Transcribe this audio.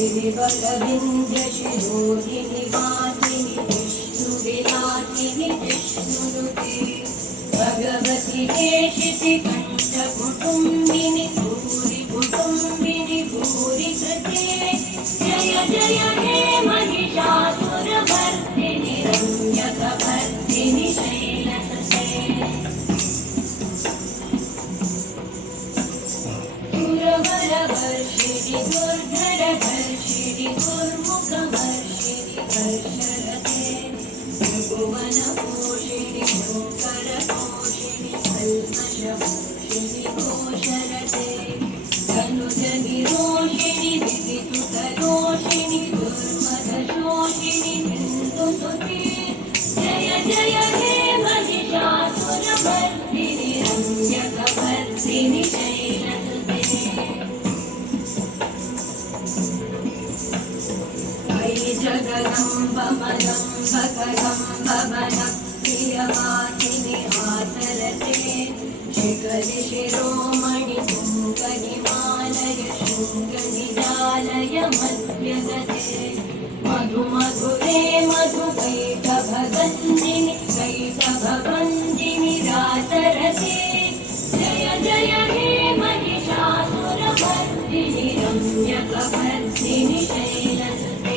गिरिवरविन्द्यशिरोधिनि वासिनि विष्णुविलासिनि विष्णुनुते भगवति देशिति कण्ठकुटुम्बिनि भूरि कुटुम्बिनि भूरि कृते जय जय हे महिषासुरमर्दिनि रम्यकवर्धिनि शैलसुते सुरवरवर्षिणि दुर्धरधर्षिणि दुर्मुखवर्षिणि वर्षरते त्रिभुवनपोषिणि भूकरपोषिणि कल्मषपोषिणि घोषरते धनुजनिरोषिणि विदितुतरोषिणि दुर्मदशोषिणि बिन्दुसुते जय जय हे महिषासुरमर्दिनि रम्यकवर्धिनि शैलसुते अयि जगदम्बमदम्बकदम्बवनप्रियवासिनि आसरते शिखरि शिरोमणि पुङ्गनिमालय शृङ्गनिजालय मध्यगते मधुमधुरे मधुकैटभगन्धिनि कैटभवन्दिनि रासरते जय जय हे महिषासुरमर्दिनि रम्यकवर्धिनि शैलसुते